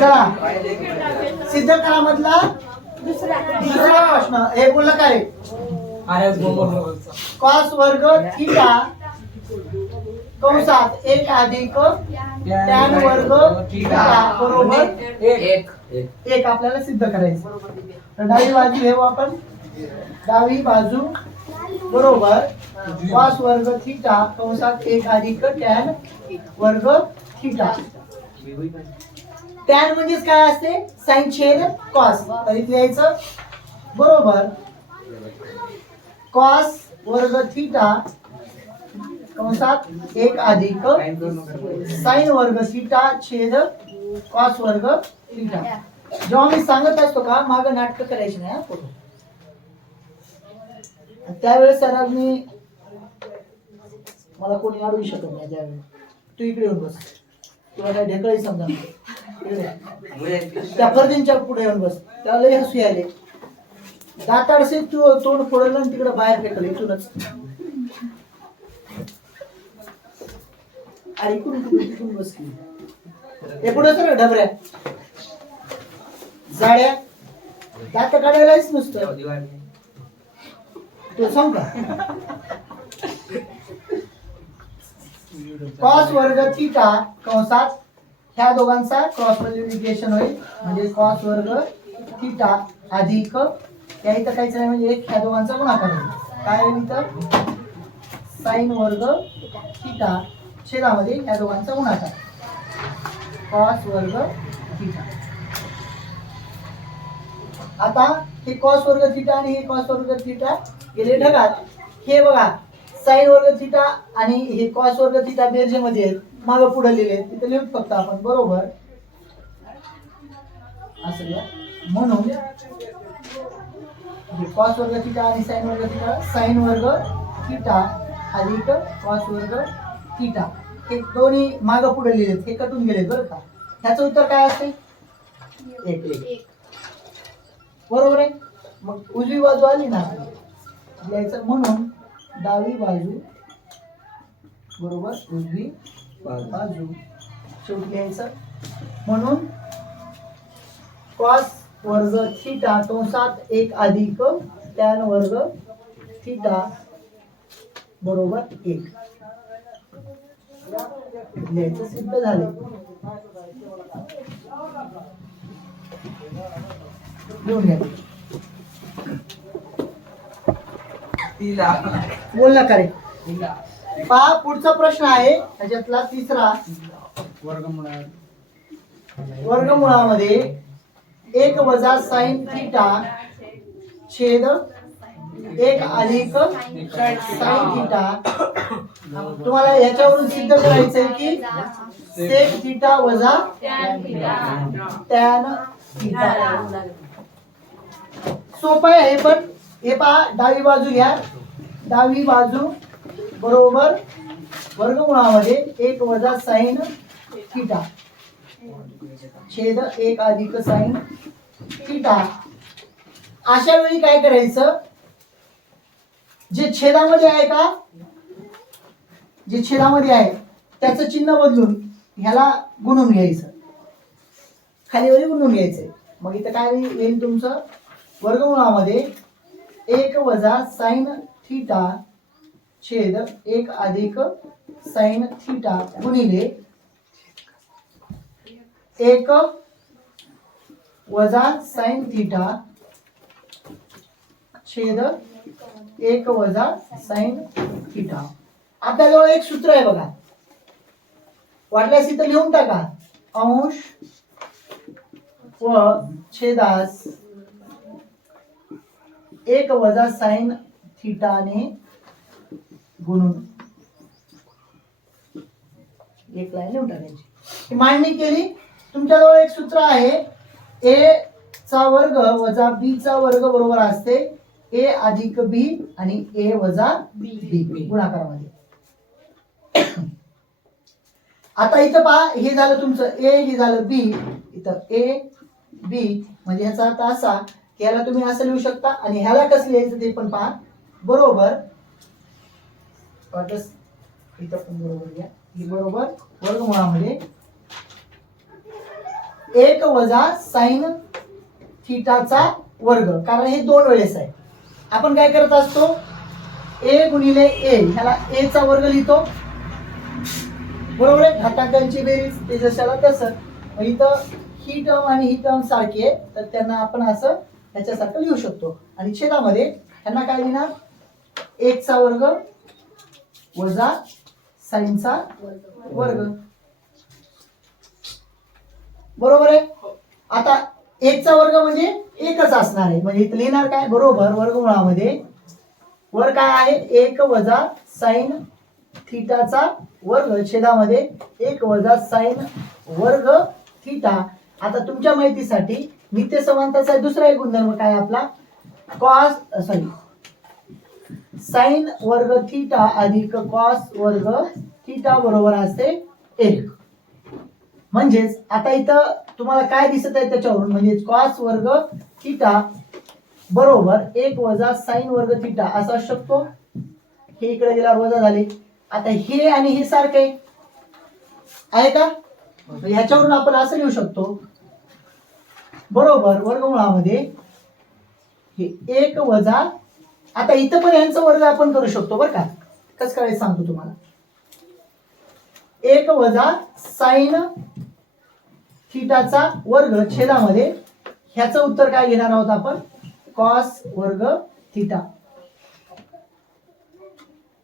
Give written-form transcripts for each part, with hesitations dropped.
चला सिद्ध करा मधला दुसरा प्रश्न. हे बोललं काय कॉस वर्ग थीटा कंसात 1 अधिक टॅन वर्ग थीटा बरोबर 1 आपल्याला सिद्ध करायचं. तर डावी बाजू घेऊ आपण. डावी बाजू बरोबर कॉस वर्ग थीटा कंसात 1 अधिक टॅन वर्ग थीटा. टॅन म्हणजेच काय असते साइन छेद कॉस. तर इथे यायचं बरोबर कॉस वर्ग थीटा कंसात 1 अधिक साइन वर्ग थीटा छेद कॉस वर्ग थीटा. जेव्हा मी सांगत असतो का माग नाटक करायची नाही पुढे. त्यावेळेस सरांनी मला कोणी अडवू शकत नाही. त्यावेळेस तू इकडे येऊन बस. तुला काय ढेकळही समजा त्या फर्दींच्या पुढे येऊन बस. त्याला लय हसू आले. दाताडसे तू तोंड फोडलं आणि तिकडे बाहेर फेकलं इथूनच. अरे इकडून बस की. हे पुढे सर ढबऱ्या जाड्या दात काढायलाच नुसतं तू सांग का. कॉस वर्ग थीटा कंसात ह्या दोघांचा क्रॉस मल्टिप्लिकेशन होईल म्हणजे कॉस वर्ग थीटा अधिक या इथं काहीच नाही म्हणजे ह्या दोघांचा गुणाकार होईल. काय होईल इथं साइन वर्ग थीटा छेदामध्ये ह्या दोघांचा गुणाकार कॉस वर्ग थीटा. आता हे कॉस वर्ग थीटा आणि हे कॉस वर्ग थीटा गेले ढगात. हे बघा साइन वर्ग थीटा आणि हे कॉस वर्ग थीटा बेरजे मध्ये आहेत. मागे पुढे लिहिले तिथे लिहून फक्त आपण बरोबर असं लिहा. म्हणून कॉस वर्ग थीटा आणि साइन वर्ग थीटा साइन वर्ग थीटा अधिक कॉस वर्ग थीटा हे दोन्ही मागे पुढे लिहिलेत. हे कटून गेलेत बरं का. ह्याचं उत्तर काय असते 1 बरोबर आहे. मग उजवी बाजू आली ना लिहायचं. म्हणून डावी बाजू बरोबर उजवी बाजू शेवटी लिहायचं. म्हणून कॉस वर्ग थीटा कंसात 1 अधिक टॅन वर्ग थीटा बरोबर 1 लिहायचं. सिद्ध झाले. लिहून घ्या. बोल ना करे. पहा पुढचा प्रश्न आहे त्याच्यातला तिसरा. वर्गमुळामध्ये 1 वजा साइन थीटा छेद 1 अधिक साइन थीटा. तुम्हाला याच्यावरून सिद्ध करायचंय की सेक थीटा वजा टॅन थीटा. सोपं आहे हे पण. हे पहा डावी बाजू घ्या. डावी बाजू बरोबर वर्गमुळामध्ये 1 वजा साइन थीटा छेद 1 अधिक साइन थीटा. अशा वेळी काय करायचं जे छेदामध्ये आहे का जे छेदामध्ये आहे त्याचं चिन्ह बदलून ह्याला गुणून घ्यायचं. खालीवरी गुणून घ्यायचंय. मग इथं काय येईल तुमचं वर्गमुळामध्ये 1 वजा साइन थीटा छेद 1 अधिक साइन थीटा गुणिले 1 वजा साइन थीटा छेद 1 वजा साइन थीटा. आपल्याजवळ एक सूत्र आहे बघा. वाटल्यास इथं लिहून टाका. अंश व छेदास 1 वजा साइन थीटाने गुणून एक लाईन लिहून टाकायची. मांडणी केली. तुमच्याजवळ एक सूत्र आहे a चा वर्ग वजा b चा वर्ग बरोबर असते a अधिक b आणि a वजा b गुणाकारामध्ये. आता इथं पहा हे झालं तुमचं a हे झालं b. इथं a b म्हणजे ह्याचा अर्थ असा की ह्याला तुम्ही असं लिहू शकता आणि ह्याला कसं लिहायचं ते पण पहा बरोबर. इथं पण बरोबर घ्या. ही बरोबर वर्गमुळामध्ये 1 वजा साइन थिटाचा वर्ग, कारण हे 2 वेळेस आहे. आपण काय करत असतो, a गुणिले a ह्याला a चा वर्ग लिहितो, बरोबर आहे. घातांकांची बेरीज ते जशाला तसं. इथं ही टर्म आणि ही टर्म सारखी आहे, तर त्यांना आपण असं ह्याच्यासारखं लिहू शकतो. आणि छेदामध्ये त्यांना काय लिहिणार, 1 चा वर्ग वजा साइनचा वर्ग, बरोबर आहे. आता 1 चा वर्ग म्हणजे एकच असणार आहे, म्हणजे इथं लिहिणार काय, बरोबर वर्गमुळामध्ये वर काय आहे 1 वजा साइन थिटाचा वर्ग छेदामध्ये 1 वजा साइन वर्ग थिटा. आता तुमच्या माहितीसाठी नित्य समांतरचा दुसरा एक गुणधर्म काय आपला, साइन वर्ग थिटा अधिक कॉस वर्ग थिटा बरोबर असते 1. म्हणजेच आता इथं तुम्हाला काय दिसत आहे त्याच्यावरून, म्हणजे कॉस वर्ग थिटा बरोबर 1 वजा साइन वर्ग थिटा असा असू शकतो. हे इकडे गेल्यावर वजा झाले. आता हे आणि हे सारखे आहे का, ह्याच्यावरून आपण असं लिहू शकतो, बरोबर वर्गमुळामध्ये हे 1 वजा, आता इथं पण यांचा वर्ग आपण करू शकतो बरं का, कसं करायचं सांगतो तुम्हाला. 1 वजा साइन थिटाचा वर्ग छेदामध्ये ह्याचं उत्तर काय घेणार आहोत आपण, कॉस वर्ग थिटा.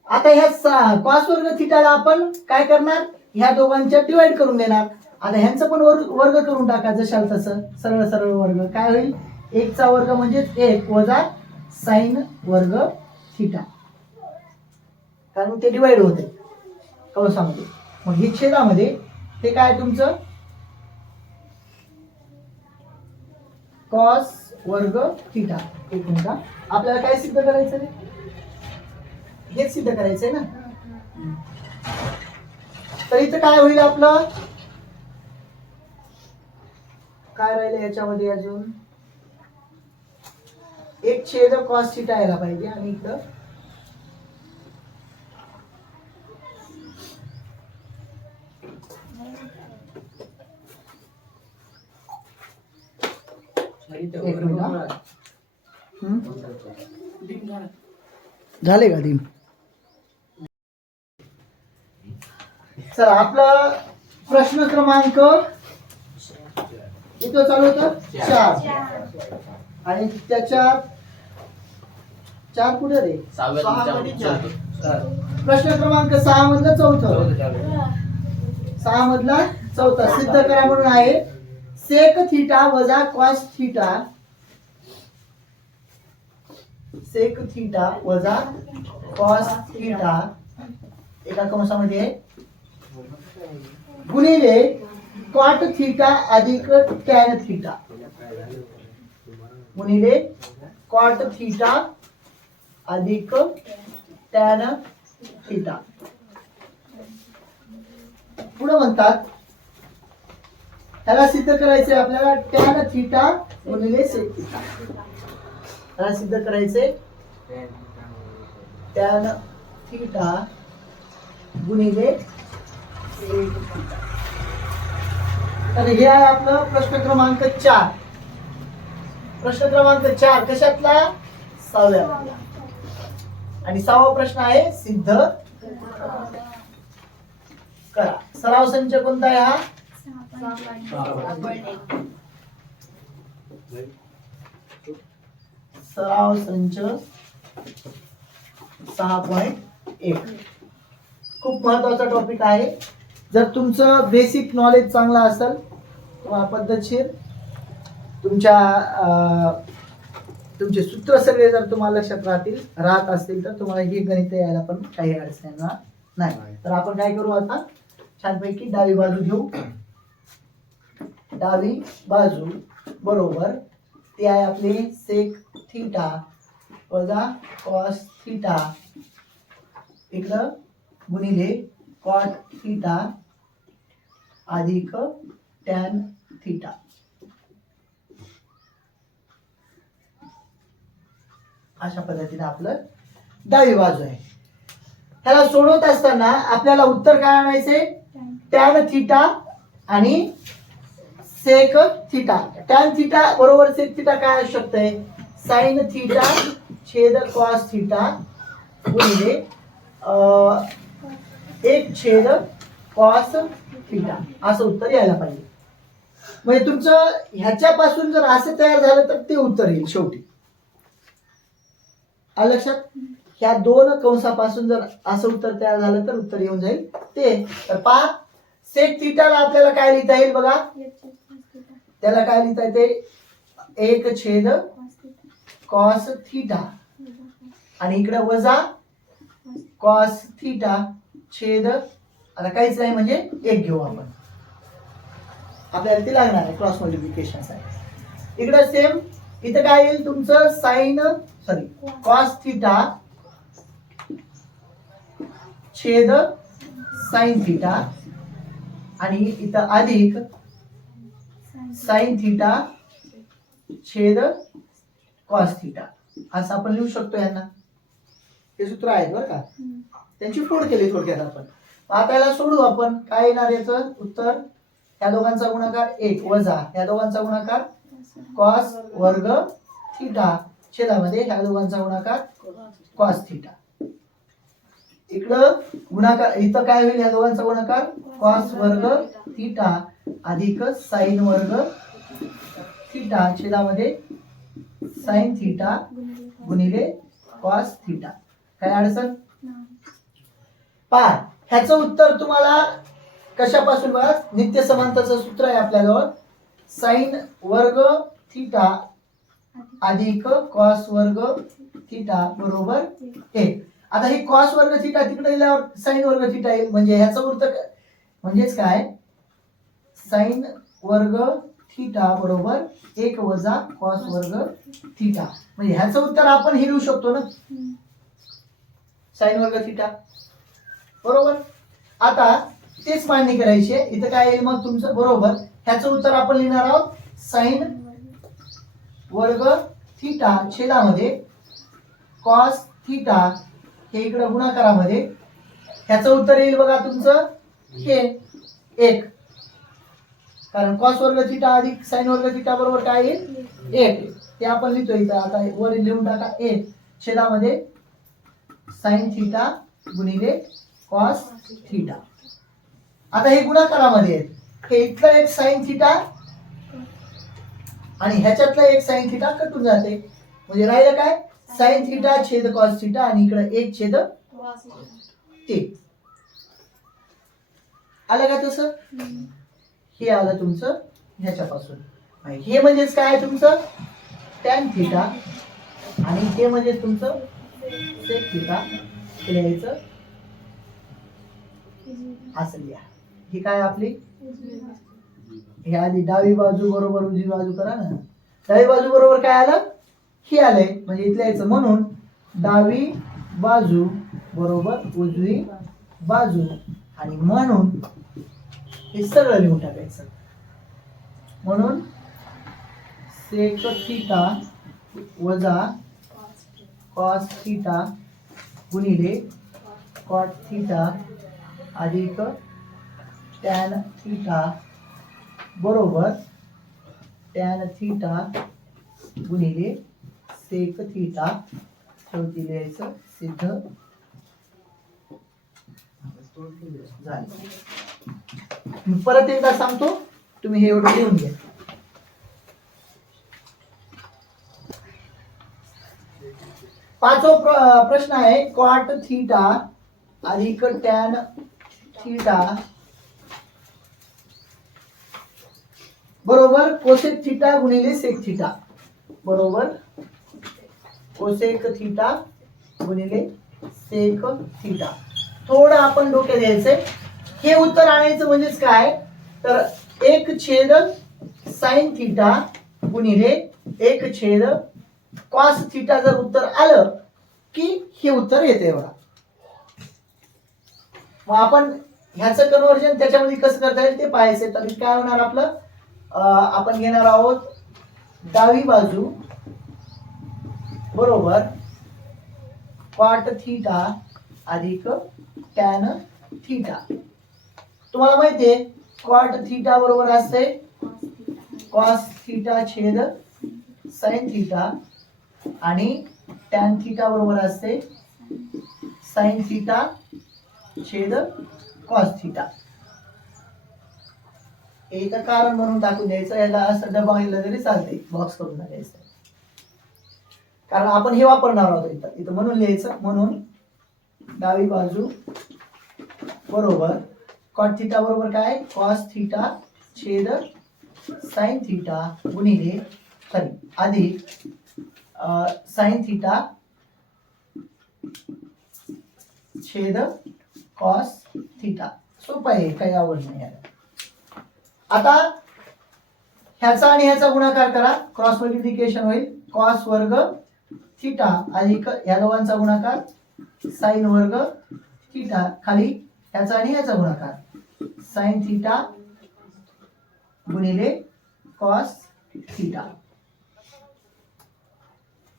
आता ह्या कॉस वर्ग थिटाला आपण काय करणार, ह्या दोघांच्या डिवाइड करून देणार. आता ह्यांचं पण वर्ग करून टाका जशाल तसं, सरळ सरळ वर्ग काय होईल, 1 चा वर्ग म्हणजे 1 वजा साइन वर्ग थिटा, कारण ते डिवाइड होते कंसामध्ये. मग हे छेदामध्ये हे काय तुमचं कॉस वर्ग थिटा. एक मिनिट, आपल्याला काय सिद्ध करायचं रे, हेच सिद्ध करायचंय ना. तर इथं काय होईल आपलं, काय राहिलं याच्यामध्ये अजून, 1 छेद कॉस थिटा यायला पाहिजे, आणि इथं झाले का दिन. चला आपला प्रश्न क्रमांक इथं चालू होतं 4, आणि त्याच्यात 4 कुठे रे, प्रश्न क्रमांक 6 मधलं चौथं, 6 मधला चौथा सिद्ध करा म्हणून आहे. सेक थिटा वजा कॉस थिटा, सेक थिटा वजा कॉस थिटा एका कंसामध्ये गुणिले कॉट थिटा अधिक टॅन थिटा, गुणिले कॉट थिटा अधिक टॅन थिटा. पुढे म्हणतात त्याला सिद्ध करायचंय आपल्याला, टॅन थिटा गुणिले सेक थिटा. त्याला सिद्ध करायचंय टॅन थिटा गुणिले सेक थिटा. तर हे आहे आपलं प्रश्न क्रमांक 4. प्रश्न क्रमांक 4 कशातला, 6व्या. आणि 6वा प्रश्न आहे सिद्ध करा. सराव संच कोणता आहे हा, सराव संच 6.1. खूप महत्वाचा टॉपिक आहे. जर तुमचं बेसिक नॉलेज चांगलं असेल किंवा पद्धतशीर तुमचे सूत्र सगळे जर तुम्हाला लक्षात राहत असतील तर तुम्हाला हे गणित यायला पण काही अडचण येणार नाही. तर आपण काय करू आता, छानपैकी डावी बाजू घेऊ. डावी बाजू बरोबर ते आहे आपले सेक थिटा वजा कॉस थिटा इकडं गुणिले कॉट थिटा अधिक टॅन थिटा. अशा पद्धतीने आपलं डावी बाजू आहे. ह्याला सोडवत असताना आपल्याला उत्तर काय आणायचे, टॅन थिटा आणि सेक थिटा. टॅन थिटा बरोबर सेक थिटा काय असू शकतंय? साइन थिटा छेद कॉस थिटा गुणिले 1 छेद कॉस थिटा असं उत्तर यायला पाहिजे. म्हणजे तुमचं ह्याच्यापासून जर असं तयार झालं तर ते उत्तर येईल शेवटी. आलं लक्षात? ह्या दोन कंसापासून जर असं उत्तर तयार झालं तर उत्तर येऊन जाईल ते. तर पहा सेक थिटाला आपल्याला काय लिहिता येईल बघा. त्याला काय लिहिता येते? 1 छेद कॉस थिटा आणि इकडे वजा कॉस थिटा छेद, आता काहीच नाही म्हणजे 1 घेऊ आपण, आपल्याला ते लागणार आहे क्रॉस मल्टिप्लिकेशन साठी. इकडे सेम इथं काय येईल तुमचं? कॉस थिटा छेद साइन थिटा आणि इथं अधिक साइन थिटा छेद कॉस थिटा असं आपण लिहू शकतो. यांना हे सूत्र आहेत बरं का, त्यांची फोड केली थोडक्यात आपण. आता याला सोडू आपण. काय येणार याचं उत्तर? ह्या दोघांचा गुणाकार 1 वजा ह्या दोघांचा गुणाकार कॉस वर्ग थिटा छेदामध्ये ह्या दोघांचा गुणाकार कॉस थिटा. इकडं गुणाकार इथं काय होईल? ह्या दोघांचा गुणाकार कॉस वर्ग थिटा अधिक साइन वर्ग थिटा छेदामध्ये साइन थिटा गुणिले कॉस थिटा. काय अडचण? पहा ह्याचं उत्तर तुम्हाला कशापासून बघा. नित्य समांतरचं सूत्र आहे आपल्याजवळ. साइन वर्ग थिटा अधिक कॉस वर्ग थिटा बरोबर 1. आता हे कॉस वर्ग थिटा तिकडे गेल्यावर साइन वर्ग थिटा येईल. म्हणजे ह्याचं उत्तर म्हणजेच काय? साइन वर्ग थिटा बरोबर 1 वजा कॉस वर्ग थिटा. म्हणजे ह्याचं उत्तर आपण हे लिहू शकतो ना, साइन वर्ग थिटा बरोबर. आता तेच मांडणी करायची आहे. इथं काय येईल मग तुमचं? बरोबर ह्याचं उत्तर आपण लिहिणार आहोत साइन वर्ग थिटा छेदामध्ये कॉस थिटा हे इकडे गुणाकारामध्ये. ह्याचं उत्तर येईल बघा तुमचं हे 1, कारण कॉस वर्ग थिटा अधिक साइन वर्ग थिटा बरोबर काय येईल? 1. ते आपण लिहितोय इथं. आता वर लिहून टाका 1 छेदामध्ये साइन थिटा गुणिले कॉस थिटा. आता हे गुणाकारामध्ये आहेत. हे इथलं एक साइन थिटा आणि ह्याच्यातलं एक साइन थिटा कटून जाते. म्हणजे राहिलं काय? साइन थिटा छेद कॉस थिटा आणि इकडे 1 छेद ते. आलं का तसं? हे आलं तुमचं ह्याच्यापासून. हे म्हणजेच काय तुमचं? टॅन थिटा आणि हे म्हणजे तुमचं सेक थिटा. लिहायचं असं लिहा. ही काय आपली? हे आधी डावी बाजू बरोबर उजवी बाजू करा ना. डावी बाजू बरोबर काय आलं? हे आलंय. म्हणजे इथं यायचं. म्हणून डावी बाजू बरोबर उजवी बाजू आणि म्हणून हे सगळं लिहून टाकायचं. म्हणून सेक थिटा वजा कॉस थिटा गुणिले कॉट थिटा अधिक टॅन थिटा बरोबर टॅन थिटा गुणिले सेक थिटा. शेवटी लिहायचं सिद्ध झालं. परत एकदा सांगतो, तुम्ही हे एवढं लिहून घ्या. पाचवा प्रश्न आहे कॉट थिटा अधिक टॅन थिटा बरोबर कोसेक थिटा गुणिले सेक थिटा बरोबर कोसेक थिटा गुणिले सेक थिटा. थोडं आपण डोक्यात द्यायचंय. हे उत्तर आणायचं म्हणजेच काय? तर 1 छेद साइन थिटा गुणिले 1 छेद कॉस थिटा जर उत्तर आलं की हे उत्तर येते बघा. मग आपण ह्याचं कन्वर्जन त्याच्यामध्ये कसं करता येईल ते पाहायचं. तर काय होणार आपलं? आपण घेणार आहोत डावी बाजू बरोबर कॉट थिटा अधिक टॅन थिटा. तुम्हाला माहितीये कॉट थिटा बरोबर असते कॉस थिटा छेद साइन थिटा आणि टॅन थिटा बरोबर असते साइन थिटा छेद कॉस थिटा. एक कारण म्हणून टाकून द्यायचं, याला असं डबा लिहिलं तरी चालते, बॉक्स करून टाकायचं, कारण आपण हे वापरणार आहोत इथं म्हणून लिहायचं. म्हणून डावी बाजू बरोबर कॉट थिटा बरोबर काय कॉस थिटा छेद साइन थिटा गुणिले अधिक साइन थिटा छेद कॉस थिटा. सोपं आहे, काही आवड नाही याला. आता ह्याचा आणि ह्याचा गुणाकार करा, क्रॉस मल्टिप्लिकेशन होईल. कॉस वर्ग थिटा अधिक ह्या दोघांचा गुणाकार साइन वर्ग थिटा, खाली ह्याचा आणि ह्याचा गुणाकार साइन थिटा गुणिले कॉस थिटा.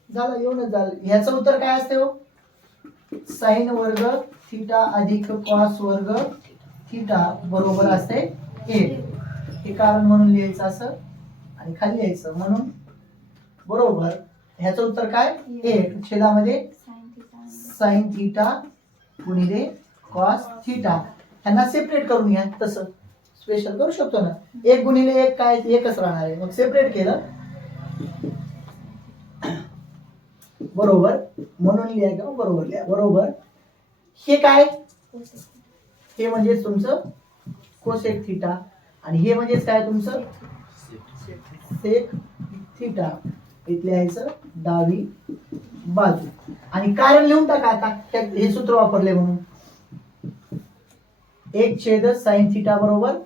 झालं, एवढंच झालं. ह्याचं उत्तर काय असते हो, साइन वर्ग थिटा अधिक कॉस वर्ग थिटा बरोबर असते 1. हे कारण म्हणून लिहायचं असं आणि खाली लिहायचं. म्हणून बरोबर ह्याचं उत्तर काय 1 छेदामध्ये साइन थिटा गुणिले कॉस थिटा. ह्यांना सेपरेट करून घ्या, तसं स्पेशल करू शकतो ना. 1 गुणिले 1 काय, एकच राहणार आहे. मग सेपरेट केलं बरोबर, म्हणून लिहा किंवा बरोबर लिहा. बरोबर हे काय, हे म्हणजे तुमचं कोसेक थिटा आणि हे म्हणजे काय तुमचं सेक थिटा. इथले लिहायचं डावी बाजू आणि कारण लिहून टाका. आता हे सूत्र वापरले म्हणून 1 छेद साइन थिटा बरोबर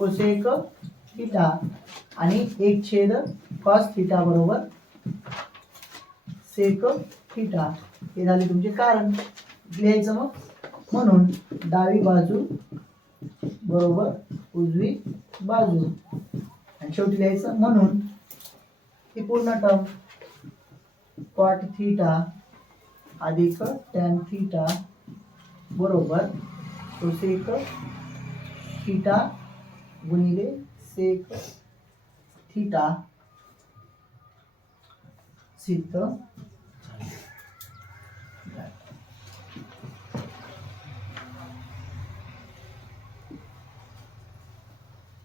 कोसेक थिटा आणि 1 छेद कॉस थिटा बरोबर सेक थिटा. हे झाले तुमचे कारण. लिहायचं मग, म्हणून डावी बाजू बरोबर उजवी बाजू आणि शेवटी लिहायचं म्हणून ही पूर्ण टर्म कॉट थिटा अधिक टॅन थिटा बरोबर कोसेक थिटा गुणिले सेक थिटा सिद्ध.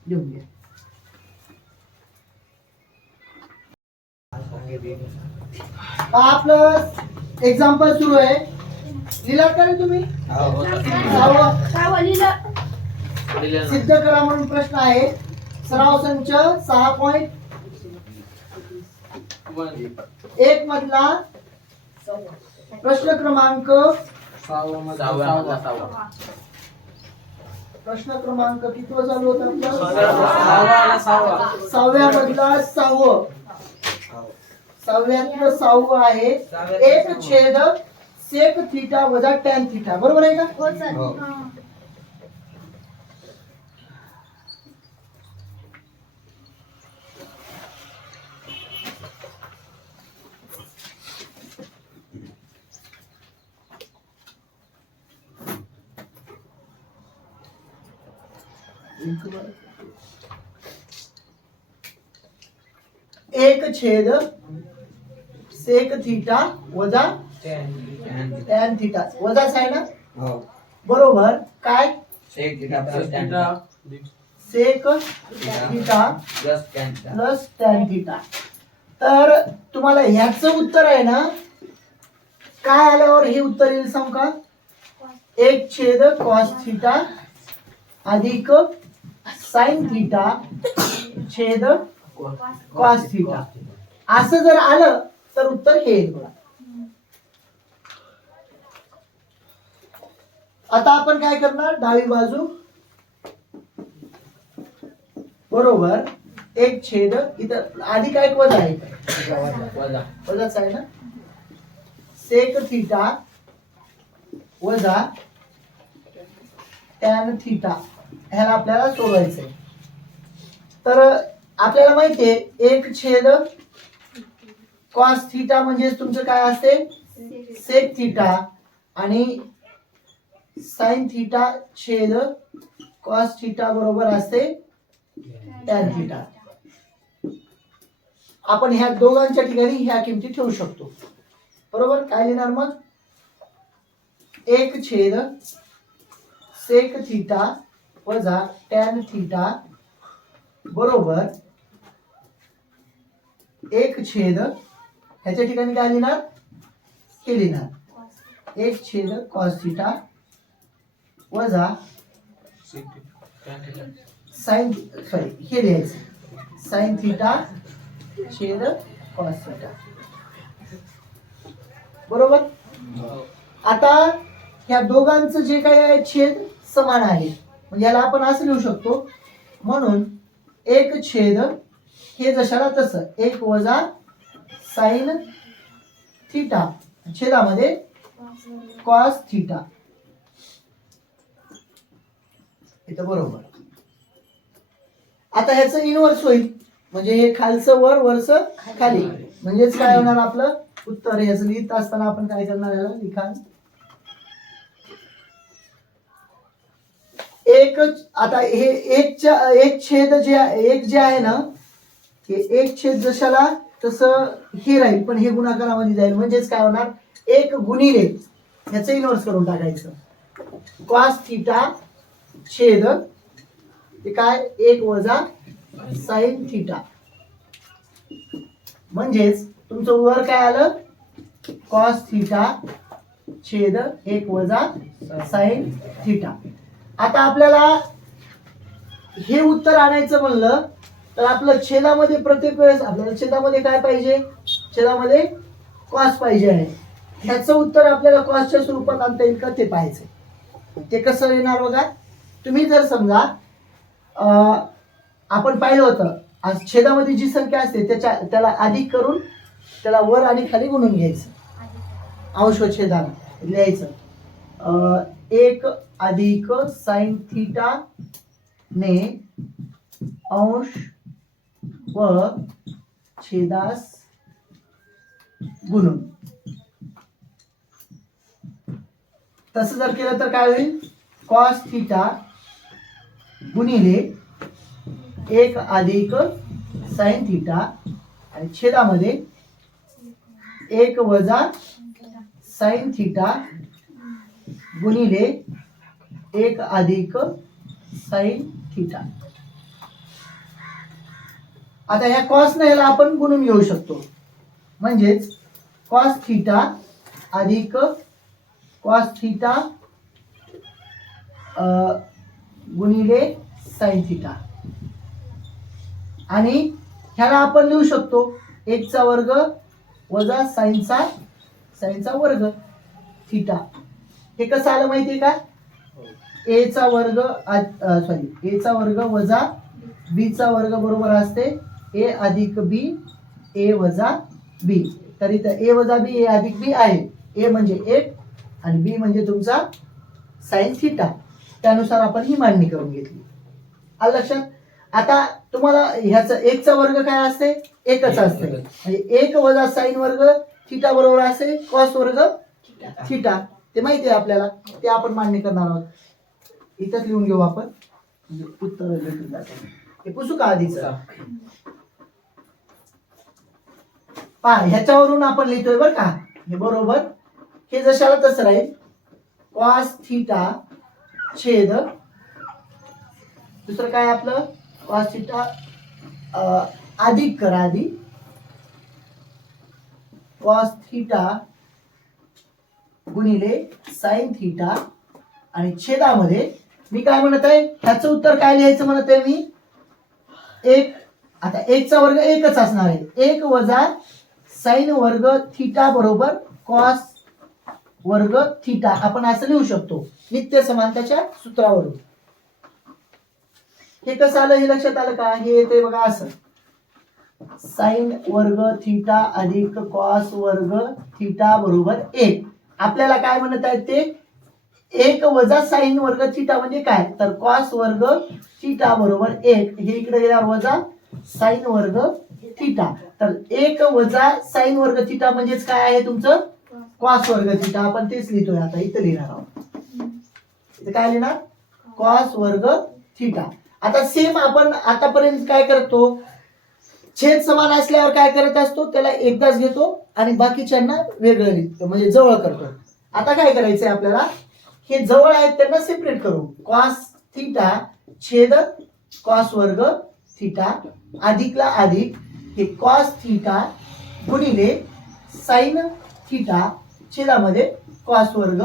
लिहून घ्या. आपलं एक्झाम्पल सुरू आहे. लिहिलात का रे तुम्ही? सिद्ध करा म्हणून प्रश्न आहे. सराव संच 6.1 मधला प्रश्न क्रमांक 6 किती चालू होता आपला 6व्या मधला 6व्यातलं 6 आहे. 1 छेद सेक थिटा वजा टॅन थिटा. बरोबर आहे का? एक छेद सेक थिटा वजा टॅन थिटा वजा आहे ना बरोबर काय sec theta plus tan theta. तर तुम्हाला ह्याचं उत्तर आहे ना काय आल्यावर हे उत्तर येईल सांग का 1 छेद कॉस थिटा अधिक साइन थिटा छेद कॉस थिटा असं जर आलं तर उत्तर हे येईल बघा. आता आपण काय करणार डावी बाजू बरोबर 1 छेद इथं आधी काय वजा आहे वजाच आहे ना सेक थिटा वजा टॅन थिटा ह्याला आपल्याला सोडवायचंय. तर आपल्याला माहितीये 1 छेद कॉस थिटा म्हणजे तुमचं काय असते सेक थिटा आणि साइन थिटा छेद कॉस थिटा बरोबर असते टॅन थिटा. आपण ह्या दोघांच्या ठिकाणी ह्या किमती ठेवू शकतो. बरोबर. काय लिहिणार मग? 1 सेक थिटा वजा टॅन थिटा बरोबर 1 ह्याच्या ठिकाणी काय लिहिणार? हे लिहिणार 1 कॉस थिटा वजा साइन, सॉरी हे लिहायचं साइन थिटा छेद कॉस थिटा. बरोबर. आता ह्या दोघांचं जे काही आहे छेद समान आहे, म्हणजे याला आपण असं लिहू शकतो. म्हणून 1 हे जशाला तसं 1 वजा साइन थिटा छेदामध्ये कॉस थिटा. इथं बरोबर. आता ह्याचं इनवर्स होईल, म्हणजे हे खालचं वर वरचं खाली, म्हणजेच काय होणार आपलं उत्तर. ह्याचं लिहित असताना आपण काय करणार, याला लिखाण एक. आता हे एक छेद जे आहे ना, हे 1 जशाला तसं हे राहील, पण हे गुणाकारामध्ये जाईल. म्हणजेच काय होणार, 1 गुणिले ह्याचं इनवर्स करून टाकायचं कॉस थिटा छेद ते काय 1 वजा साइन थिटा. म्हणजेच तुमचं वर काय आलं, कॉस थिटा छेद 1 वजा साइन थिटा. आता आपल्याला हे उत्तर आणायचं म्हणलं तर आपलं छेदामध्ये प्रत्येक वेळेस आपल्याला छेदामध्ये काय पाहिजे, छेदामध्ये कॉस पाहिजे आहे. ह्याचं उत्तर आपल्याला कॉसच्या स्वरूपात आणता येईल का ते पाहायचं. ते कसं येणार बघा. तुम्ही जर समजा आपण पाहिलं होतं, आज छेदामध्ये जी संख्या असते त्याला अधिक करून त्याला वर आणि खाली गुणून घ्यायचं. अंश छेदाला लिहायचं 1 अधिक साइन थिटा ने अंश व छेदास गुणून. तसं जर केलं तर काय होईल, कॉस थिटा गुणिले 1 अधिक साइन थिटा आणि छेदामध्ये 1 वजा साइन थिटा गुणिले 1 अधिक साइन थिटा. आता ह्या कॉस ने ह्याला आपण गुणून घेऊ शकतो. म्हणजेच कॉस थिटा अधिक कॉस थिटा गुणिले साइन थिटा. आणि ह्याला आपण लिहू शकतो 1चा वर्ग वजा साइनचा वर्ग थिटा. हे कसं आलं माहितीये का, एचा वर्ग वजा बीचा वर्ग बरोबर असते ए अधिक बी ए वजा बी. तर इथं ए वजा बी ए अधिक बी आहे. ए म्हणजे 1 आणि बी म्हणजे तुमचा साइन थिटा. त्यानुसार आपण ही मांडणी करून घेतली. आलं लक्षात. आता तुम्हाला ह्याचं 1चा वर्ग काय असते, 1च असते. म्हणजे 1 वजा साइन वर्ग थिटा बरोबर असते कॉस वर्ग थिटा. ते माहिती आहे आपल्याला, ते आपण मांडणी करणार आहोत. इथंच लिहून घेऊ आपण, म्हणजे उत्तर भेटून जाते. हे पुसू का आधीच पहा. ह्याच्यावरून आपण लिहितोय बरं का, हे बरोबर. हे जशाला तसं राहील कॉस थिटा छेद दुसरं काय आपलं कॉस थिटा अधिक करा आधी कॉस थिटा गुणिले साइन थिटा आणि छेदामध्ये मी काय म्हणत आहे, ह्याचं उत्तर काय लिहायचं म्हणत आहे मी 1. आता 1चा वर्ग 1च असणार आहे. 1 वजा साइन वर्ग थिटा बरोबर कॉस वर्ग थिटा. आपण असं लिहू शकतो नित्य समानताच्या सूत्रावरून. हे कसं आलं हे लक्षात आलं का. हे येते बघा असं साइन वर्ग थिटा अधिक कॉस वर्ग थिटा बरोबर 1. आपल्याला काय म्हणत आहे ते 1 वजा साइन वर्ग थिटा म्हणजे काय, तर कॉस वर्ग थिटा बरोबर 1. हे इकडे गेल्यावर वजा साइन वर्ग थिटा. तर 1 वजा साइन वर्ग थिटा म्हणजेच काय आहे तुमचं कॉस वर्ग थिटा. आपण तेच लिहितोय आता. इथं लिहिणार आहोत. इथं काय लिहिणार कॉस वर्ग थिटा. आता सेम आपण आतापर्यंत काय करतो, छेद समान असल्यावर काय करत असतो, त्याला एकदाच घेतो आणि बाकीच्यांना वेगळं लिहितो, म्हणजे जवळ करतो. आता काय करायचंय आपल्याला, हे जवळ आहेत त्यांना सेपरेट करू. कॉस थिटा छेद कॉस वर्ग थिटा अधिकला अधिक हे कॉस थिटा गुणिले साइन थिटा छेदामध्ये कॉस वर्ग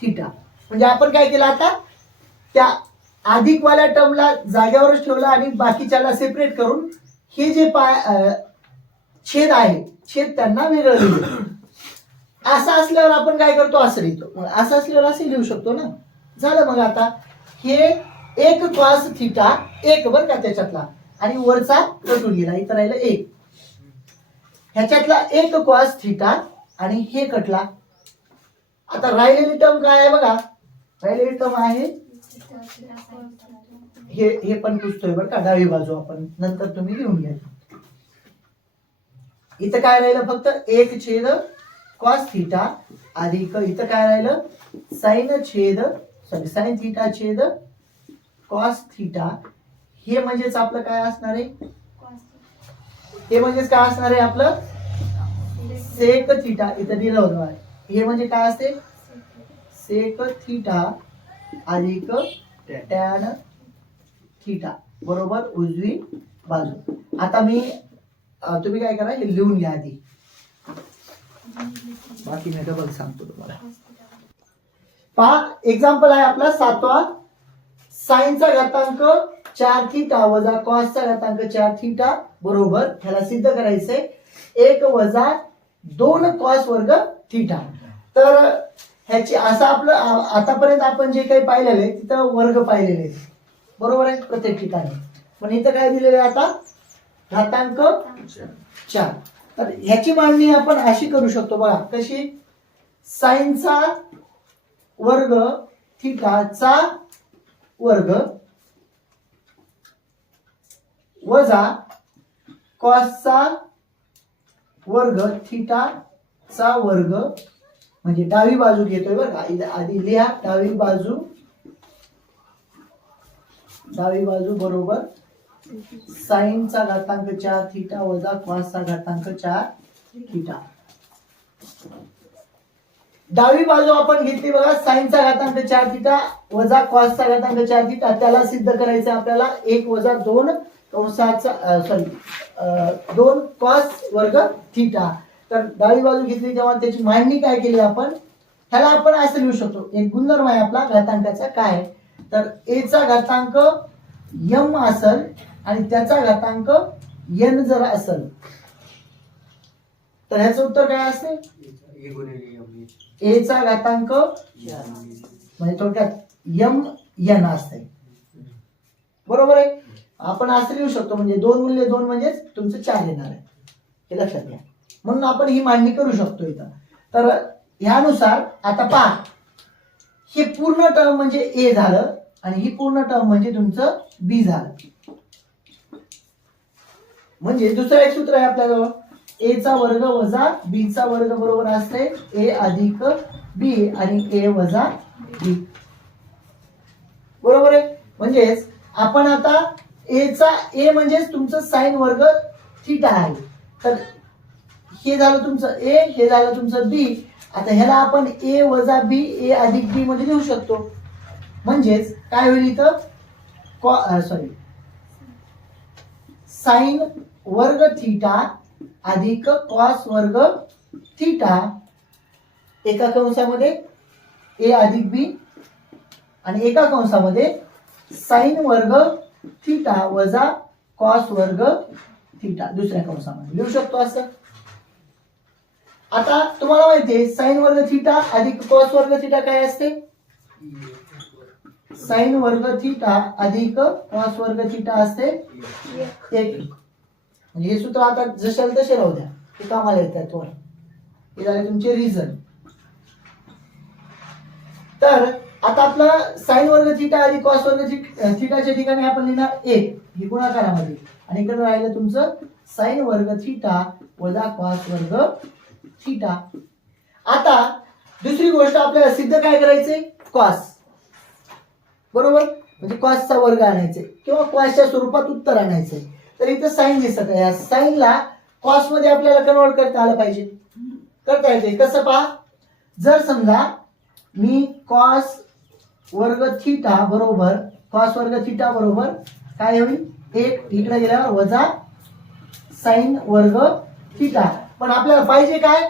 थिटा. म्हणजे आपण काय केलं, आता त्या अधिकवाल्या टर्मला जाग्यावरच ठेवला आणि बाकीच्याला सेपरेट करून हे जे छेद आहे छेद त्यांना वेगळं लिहिलं. असं असल्यावर आपण काय करतो, असं लिहितो. मग असं असल्यावर असं लिहू शकतो ना. झालं. मग आता हे एक कॉस थिटा एक बर का त्याच्यातला, आणि वरचा कटून गेला, इथं राहिलं एक. ह्याच्यातला एक कॉस थिटा आणि हे कटला. आता राहिलेली टर्म काय आहे बघा, राहिलेली टर्म आहे हे पण पुसतोय बरं का, डावी बाजू आपण नंतर तुम्ही लिहून घ्या. इथं काय राहिलं, फक्त एक छेद कॉस थिटा अधिक इथं काय राहिलं, साइन थिटा छेद कॉस थिटा. हे म्हणजेच आपलं काय असणार आहे, हे म्हणजेच काय असणार आहे आपलं सेक थिटा. इथं दिलं होतं, हे म्हणजे काय असते, सेक थिटा अधिक टॅन थिटा बरोबर उजवी बाजू. आता तुम्ही काय करा, हे लिहून घ्या आधी, बाकी मी डबल सांगतो तुम्हाला. पहा एक्झाम्पल आहे आपला 7वा. साइनचा घातांक 4 थिटा वजा कॉसचा घातांक 4 थिटा बरोबर, ह्याला सिद्ध करायचंय 1 वजा 2 कॉस वर्ग थिटा. तर ह्याची असं आपलं आतापर्यंत आपण जे काही पाहिलेलं आहे तिथं वर्ग पाहिलेले आहेत बरोबर आहे प्रत्येक ठिकाणी. पण इथं काय दिलेलं आहे आता, घातांक 4. तर ह्याची मांडणी आपण अशी करू शकतो बघा, कशी, साइनचा वर्ग थिटाचा वर्ग वजा कॉसचा वर्ग थिटाचा वर्ग. म्हणजे डावी बाजू घेतोय बरं का, आधी लिहा डावी बाजू बरोबर साइनचा घातांक 4 थिटा वजा कॉसचा घातांक 4 थिटा. डावी बाजू आपण घेतली बघा, साइनचा घातांक 4 थिटा वजा कॉसचा घातांक 4 थिटा. त्याला सिद्ध करायचं आपल्याला 1 वजा 2 कंसाचा 2 कॉस वर्ग थिटा. तर डावी बाजू घेतली तेव्हा त्याची मांडणी काय केली आपण, ह्याला आपण असं लिहू शकतो, एक गुणधर्म आहे आपला घातांकाचा काय, तर a चा घातांक m असेल आणि त्याचा घातांक n जर असेल तर ह्याचं उत्तर काय असेल, a चा घातांक म्हणजे थोडक्यात m n असते बरोबर आहे. आपण असं लिहू शकतो, म्हणजे 2 मूल्य 2 म्हणजेच तुमचं 4 येणार आहे, हे लक्षात घ्या. म्हणून आपण ही मांडणी करू शकतो इथं. तर ह्यानुसार आता पहा, हे पूर्ण टर्म म्हणजे a झालं आणि ही पूर्ण टर्म म्हणजे तुमचं b झालं. म्हणजे दुसरं एक सूत्र आहे आपल्याजवळ, a चा वर्ग वजा b चा वर्ग बरोबर असते a अधिक b आणि a वजा b बरोबर आहे. म्हणजेच आपण आता a म्हणजेच तुमचं साइन वर्ग थिटा आहे. तर हे झालं तुमचं a, हे झालं तुमचं b. आता ह्याला आपण a वजा b a अधिक b मध्ये लिहू शकतो. म्हणजेच काय होईल इथं, साइन वर्ग थिटा अधिक कॉस वर्ग थिटा एका कंसामध्ये a अधिक b आणि एका कंसामध्ये साइन वर्ग थिटा वजा कॉस वर्ग थिटा दुसऱ्या कंसामध्ये लिहू शकतो असं. आता तुम्हाला माहिती आहे साइन वर्ग थिटा अधिक कॉस वर्ग थिटा काय असते, साइन वर्ग थिटा अधिक कॉस वर्ग थिटा असते 1. म्हणजे हे सूत्र आता जशाला तसे राहू द्या, हे कामाला येतात तुम्हाला. हे झाले तुमचे रिझन. तर आता आपला साइन वर्ग थिटा अधिक कॉस वर्ग थिटाच्या ठिकाणी आपण लिहिणार 1 ही गुणाकारामध्ये, आणि इकडे राहिलं तुमचं साइन वर्ग थिटा वजा कॉस वर्ग थिटा. आता दुसरी गोष्ट आपल्याला सिद्ध काय करायचंय, कॉस बरोबर. म्हणजे कॉसचा वर्ग आणायचे किंवा कॉसच्या स्वरूपात उत्तर आणायचंय. तर इथं साईन दिसत आहे, या साईनला कॉस मध्ये आपल्याला कन्वर्ट करता आलं पाहिजे. करता येते कसं पहा, जर समजा मी कॉस वर्ग थिटा बरोबर काय होईल, एक इकडे गेल्यावर वजा साईन वर्ग थिटा. पण आपल्याला पाहिजे काय,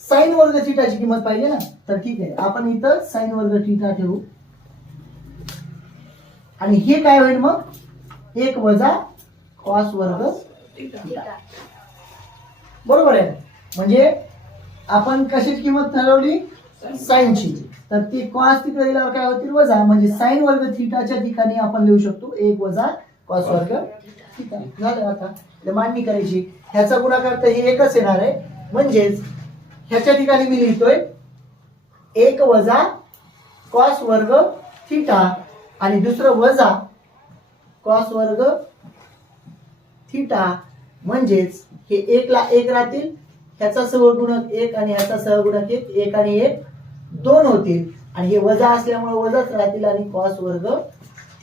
साईन वर्ग थिटाची किंमत पाहिजे ना. तर ठीक आहे, आपण इथं साईन वर्ग थिटा ठेवू आणि हे काय होईल मग, एक वजा कॉस वर्ग थिटा. बरोबर आहे. म्हणजे आपण कशाची किंमत ठरवली, साईनची. तर ती कॉस तिकडे गेल्यावर काय होतील, वजा, म्हणजे साईन वर्ग थिटाच्या ठिकाणी आपण लिहू शकतो एक वजा कॉस वर्ग थिटा. झालं. आता मांडणी करायची, ह्याचा गुणाकार तर हे एकच येणार आहे. म्हणजेच ह्याच्या ठिकाणी मी लिहितोय एक वजा कॉस वर्ग थिटा आणि दुसरं वजा कॉस वर्ग थिटा. म्हणजेच हे एक ला एक राहतील, ह्याचा सहगुणक एक आणि ह्याचा सहगुणक एक, एक आणि एक दोन होतील आणि हे वजा असल्यामुळे वजाच राहतील आणि कॉस वर्ग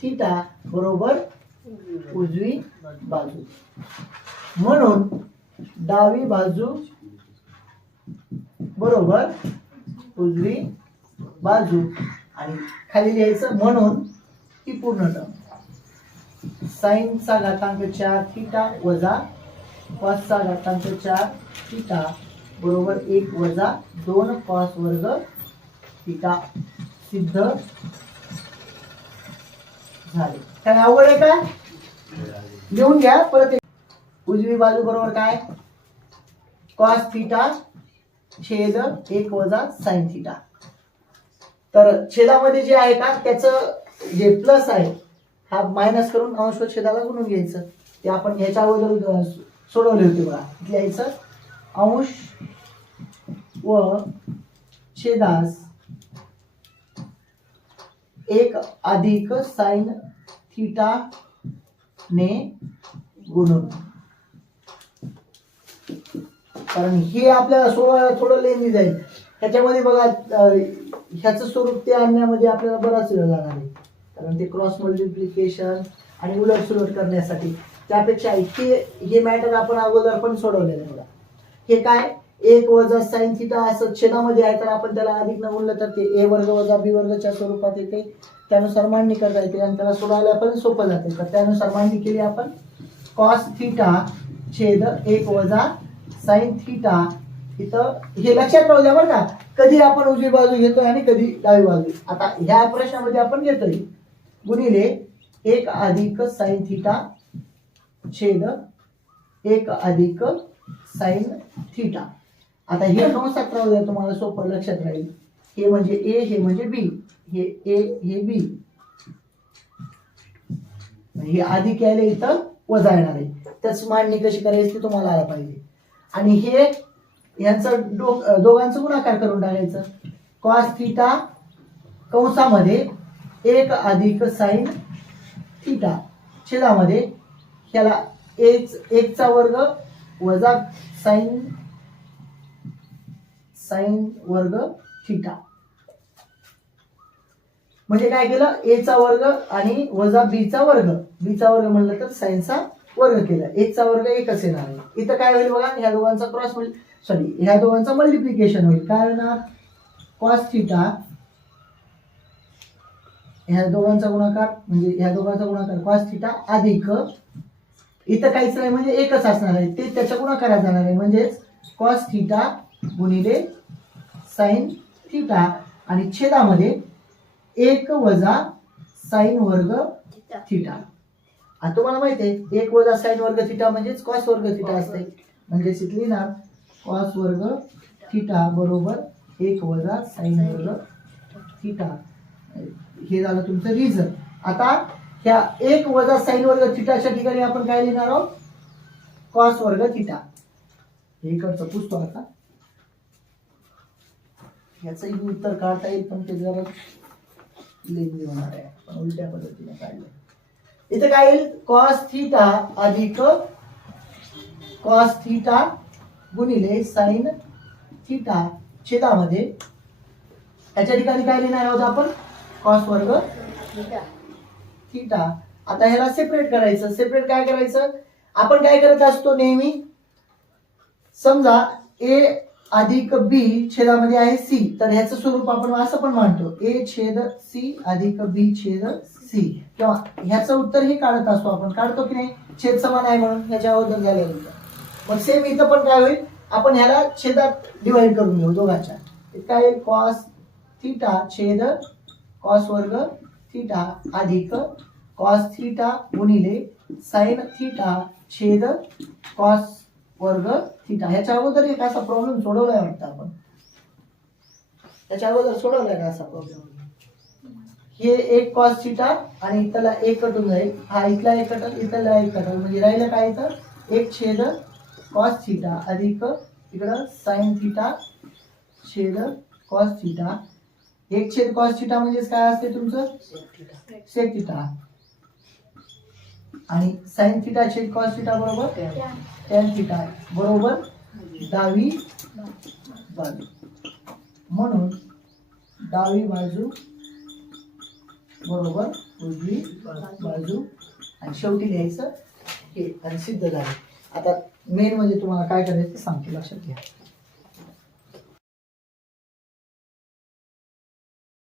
थिटा बरोबर उजवी बाजू. म्हणून डावी बाजू बरोबर उजवी बाजू आणि खाली लिहायचं म्हणून ही पूर्ण टर्म साईनचा घातांक 4 थिटा वजा कॉसचा घातांक 4 थिटा बरोबर 1 वजा 2 कॉस वर्ग थिटा. सिद्ध झाले. काय अवघड आहे का, लिहून घ्या परत. उजवी बाजू बरोबर काय, कॉस थिटा छेद 1 वजा साइन थिटा. तर छेदामध्ये जे आहे का त्याचं जे प्लस आहे हा मायनस करून अंश व छेदाला गुणून घ्यायचं. ते आपण ह्याच्या अगोदर सोडवले होते बघा. लिहायचं अंश व छेदास 1 अधिक साइन थिटा ने गुणून. कारण हे आपल्याला सोडवायला थोडं लेंदी जाईल. ह्याच्यामध्ये बघा ह्याचं स्वरूप ते आणण्यामध्ये आपल्याला बराच वेळ जाणार आहे. कारण ते क्रॉस मल्टिप्लिकेशन आणि उलट सुलट करण्यासाठी. त्यापेक्षा हे मॅटर आपण अगोदर पण सोडवलेलं आहे बघा. हे काय 1 वजा साइन थिटा असं छेदामध्ये आहे, तर आपण त्याला अधिक न गुणलं तर ते a वर्ग वजा b वर्गच्या स्वरूपात येते. त्यानुसार मांडणी करता येते आणि त्याला सोडवायला पण सोपं जाते. तर त्यानुसार मांडणी केली आपण. कॉस थिटा छेद 1 वजा साइन थिटा. इथं हे लक्षात राहू द्या बरं का, कधी आपण उजवी बाजू घेतोय आणि कधी डावी बाजू. आता ह्या प्रश्नामध्ये आपण घेतोय गुणिले 1 अधिक साइन थिटा छेद 1 अधिक साइन थिटा. आता हे कंसात राहू द्या, तुम्हाला सोपं लक्षात राहील. हे म्हणजे ए, हे म्हणजे बी, हे ए हे बी. हे अधिक यायला इथं वजा येणार आहे. त्याच मांडणी कशी करायची तुम्हाला आला पाहिजे. आणि हे यांचं दोघांचं गुणाकार करून टाकायचं. कॉस थिटा कंसामध्ये 1 अधिक साइन थिटा छेदामध्ये ह्याला 1 चा वर्ग वजा साइन वर्ग थिटा. म्हणजे काय केलं, a चा वर्ग आणि वजा b चा वर्ग. b चा वर्ग म्हणलं तर साइनचा वर्ग केला. 1 चा वर्ग एकच येणार आहे. इथं काय होईल बघा, ह्या दोघांचा ह्या दोघांचा मल्टिप्लिकेशन होईल. काय होणार, कॉस थिटा ह्या दोघांचा गुणाकार म्हणजे ह्या दोघांचा गुणाकार कॉस थिटा अधिक इथं काहीच नाही म्हणजे एकच असणार आहे ते त्याच्या गुणाकारात जाणार आहे. म्हणजेच कॉस थिटा गुणिले साइन थिटा आणि छेदामध्ये 1 वजा साइन वर्ग थिटा. आता तुम्हाला माहिती आहे 1 वजा साइन वर्ग थिटा म्हणजेच कॉस वर्ग थिटा असते. म्हणजेच इथली ना कॉस वर्ग थिटा बरोबर 1 वजा साइन वर्ग थिटा. हे झालं तुमचं रिझन. आता ह्या 1 वजा साइन वर्ग थिटाच्या ठिकाणी आपण काय लिहिणार आहोत, कॉस वर्ग थिटा. हे इकडचं पुसतो. आता याचंही उत्तर काढता येईल पण ते जरा लेंदी होणार आहे. पण उलट्या पद्धतीने काढलं. इथे काय येईल, कॉस थिटा अधिक कॉस थिटा गुणिले साइन थिटा छेदामध्ये याच्या ठिकाणी काय लिहिणार आहोत आपण, कॉस वर्ग थिटा. आता ह्याला सेपरेट करायचं. सेपरेट काय करायचं, आपण काय करत असतो नेहमी, समजा ए अधिक बी छेदामध्ये आहे सी, तर ह्याचं स्वरूप आपण असं पण मांडतो, ए छेद सी अधिक बी छेद सी, किंवा ह्याचं उत्तर हे काढत असतो आपण, काढतो की नाही, छेद समान आहे म्हणून ह्याच्या अगोदर झाल्यानंतर. मग सेम इथं पण काय होईल, आपण ह्याला छेदात डिवाइड करून घेऊ दोघांच्या. काय कॉस थिटा छेद कॉस वर्ग थिटा अधिक कॉस थिटा गुणिले साइन थिटा छेद कॉस वर्ग थिटा. ह्याच्या अगोदर एक असा प्रॉब्लेम सोडवलाय वाटतं आपण, त्याच्या अगोदर सोडवलाय का असा प्रॉब्लेम. हे एक कॉस थिटा आणि इथला एक कटून जाईल, हा इथला एक कटल इथला एक कटल, म्हणजे राहिलं काय इथं एक छेद कॉस थिटा अधिक इकडं साइन थिटा छेद कॉस थिटा. एक छेद कॉस थिटा म्हणजेच काय असते तुमचं सेक थिटा, आणि साइन थिटा छेद कॉस थिटा बरोबर टॅन थिटा बरोबर डावी बाजू. म्हणून डावी बाजू बरोबर उजवी बाजू, आणि शेवटी लिहायचं हे, आणि सिद्ध झालं. आता मेन म्हणजे तुम्हाला काय करायचं ते सांगतो, लक्षात घ्या.